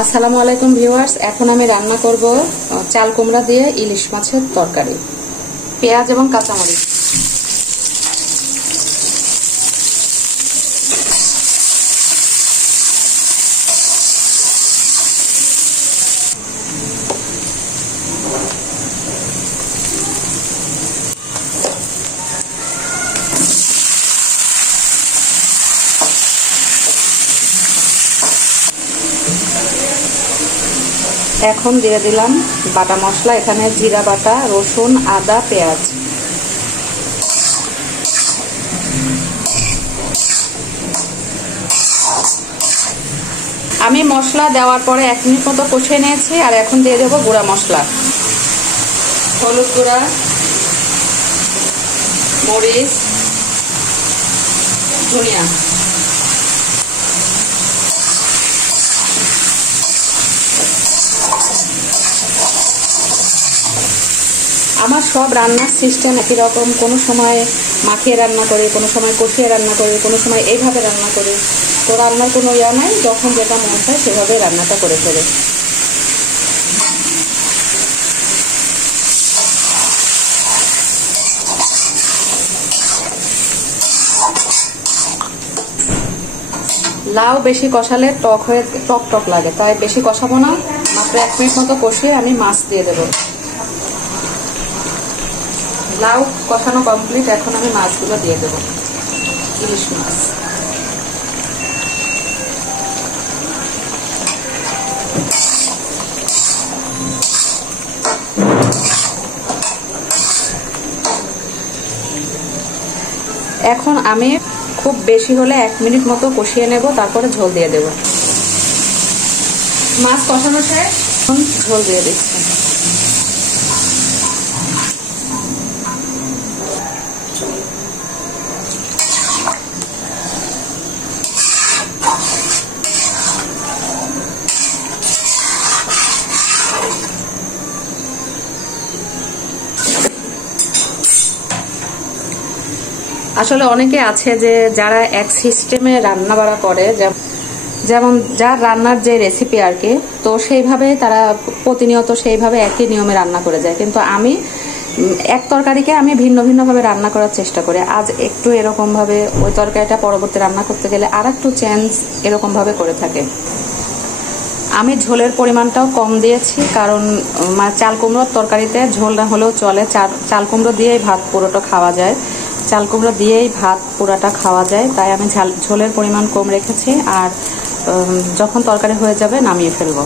আসসালামু আলাইকুম ভিউয়ার্স, এখন আমি রান্না করব চাল কুমড়া দিয়ে ইলিশ মাছের তরকারি। পেঁয়াজ এবং কাঁচামরিচ, এখন দিয়ে দিলাম বাটা মশলা। এখানে জিরা বাটা, রসুন, আদা, পেঁয়াজ। আমি মশলা দেওয়ার পরে 1 মিনিট মতো কষিয়ে নিয়েছি। আর এখন দিয়ে দেবো গুঁড়া মশলা, হলুদ গুঁড়া, মরিচ, ধনিয়া। আমার সব রান্নার সিস্টেম একই রকম। কোনো সময় মাখিয়ে রান্না করি, কোনো সময় কষিয়ে রান্না করি, কোনো সময় এইভাবে রান্না করি। তো রান্নার কোনো ইয়া নাই, যখন যেটা মনে হয় সেভাবে রান্নাটা করে ফেলে। লাউ বেশি কষালে টক টক লাগে, তাই বেশি কষাবো না। মাত্র 1 মিনিট মতো কষিয়ে আমি মাছ দিয়ে দেবো। লাউ কষানো কমপ্লিট, এখন আমি মাছগুলো দিয়ে দেবো। ইলিশ মাছ, এখন আমি খুব বেশি হলে 1 মিনিট মতো কষিয়ে নেব, তারপরে ঝোল দিয়ে দেব। মাছ কষানো শেষ, এখন ঝোল দিয়ে দিচ্ছি। আসলে অনেকে আছে যে যারা এক সিস্টেমে রান্না বাড়া করে, যেমন যার রান্নার যে রেসিপি আর কি, তো সেইভাবে তারা প্রতিনিয়ত সেইভাবে একই নিয়মে রান্না করে যায়। কিন্তু আমি এক তরকারিকে আমি ভিন্ন ভিন্নভাবে রান্না করার চেষ্টা করি। আজ একটু এরকম ভাবে, ওই তরকারিটা পরবর্তী রান্না করতে গেলে আর একটু চেঞ্জ এরকম ভাবে করে থাকে। আমি ঝোলের পরিমাণটাও কম দিয়েছি, কারণ চাল কুমড়োর তরকারিতে ঝোল না হলেও চলে। চাল কুমড়ো দিয়েই ভাত পুরোটা খাওয়া যায়, চাল কুমড়ো দিয়েই ভাত পুরাটা খাওয়া যায়। তাই আমি ঝোলের পরিমাণ কম রেখেছি। আর যখন তরকারি হয়ে যাবে নামিয়ে ফেলবো।